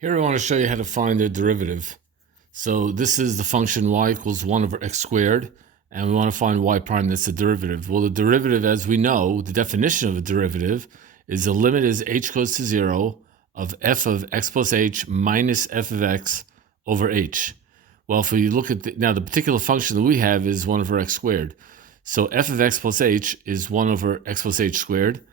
Here I want to show you how to find the derivative. So this is the function y equals 1 over x squared, and we want to find y prime that's the derivative. Well, the derivative, as we know, the definition of a derivative is the limit as h goes to 0 of f of x plus h minus f of x over h. Well, if we look at now the particular function that we have is 1 over x squared. So f of x plus h is 1 over x plus h squared.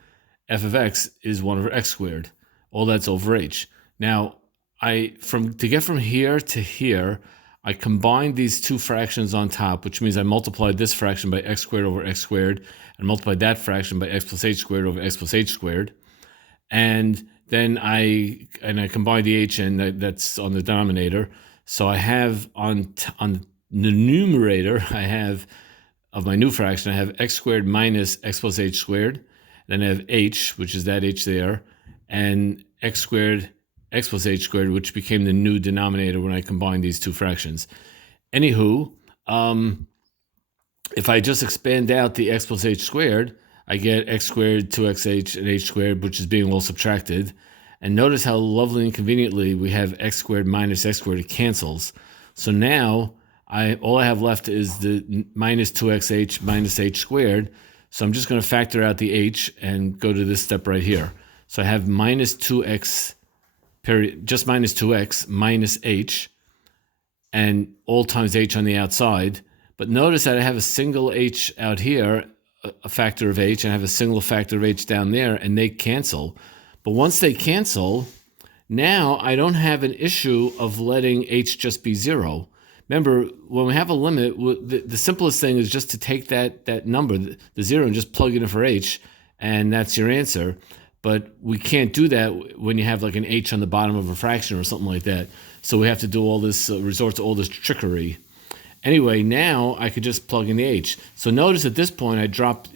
F of x is 1 over x squared. All that's over h. Now, to get from here to here, I combined these two fractions on top, which means I multiplied this fraction by x squared over x squared, and multiplied that fraction by x plus h squared over x plus h squared. And then I combined the h, and that's on the denominator. So I have on the numerator, I have of my new fraction, I have x squared minus x plus h squared. Then I have h, which is that h there, and x squared x plus h squared, which became the new denominator when I combined these two fractions. Anywho, if I just expand out the x plus h squared, I get x squared, 2xh, and h squared, which is being all subtracted. And notice how lovely and conveniently we have x squared minus x squared. It cancels. So now all I have left is the minus 2xh minus h squared. So I'm just going to factor out the h and go to this step right here. So I have minus 2x, just minus 2x minus h, and all times h on the outside. But notice that I have a single h out here, a factor of h, and I have a single factor of h down there, and they cancel. But once they cancel, now I don't have an issue of letting h just be 0. Remember, when we have a limit, the simplest thing is just to take that number, the 0, and just plug it in for h, and that's your answer. But we can't do that when you have like an h on the bottom of a fraction or something like that. So we have to do all this, resort to all this trickery. Anyway, now I could just plug in the h. So notice at this point I dropped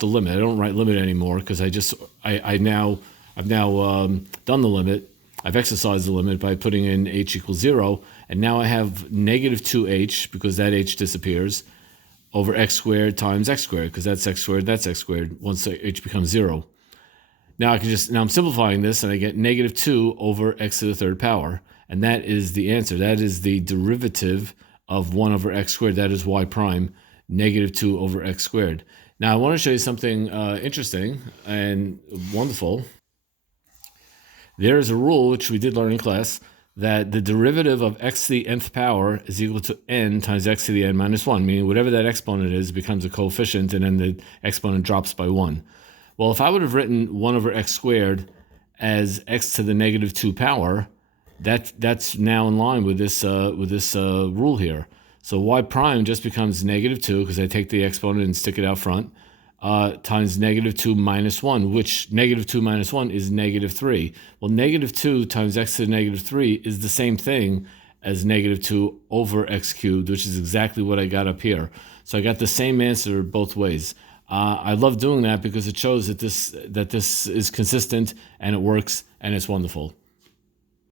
the limit. I don't write limit anymore because I've now done the limit. I've exercised the limit by putting in h equals 0, and now I have negative 2h, because that h disappears, over x squared times x squared, because that's x squared, once h becomes 0. Now I'm simplifying this, and I get negative 2 over x to the third power, and that is the answer. That is the derivative of 1 over x squared. That is y prime, negative 2 over x squared. Now I want to show you something interesting and wonderful. There is a rule, which we did learn in class, that the derivative of x to the nth power is equal to n times x to the n minus 1, meaning whatever that exponent is becomes a coefficient, and then the exponent drops by 1. Well, if I would have written 1 over x squared as x to the negative 2 power, that's now in line with this rule here. So y prime just becomes negative 2, because I take the exponent and stick it out front, times negative 2 minus 1, which negative 2 minus 1 is negative 3. Well, negative 2 times x to the negative 3 is the same thing as negative 2 over x cubed, which is exactly what I got up here. So I got the same answer both ways. I love doing that because it shows that this is consistent, and it works, and it's wonderful.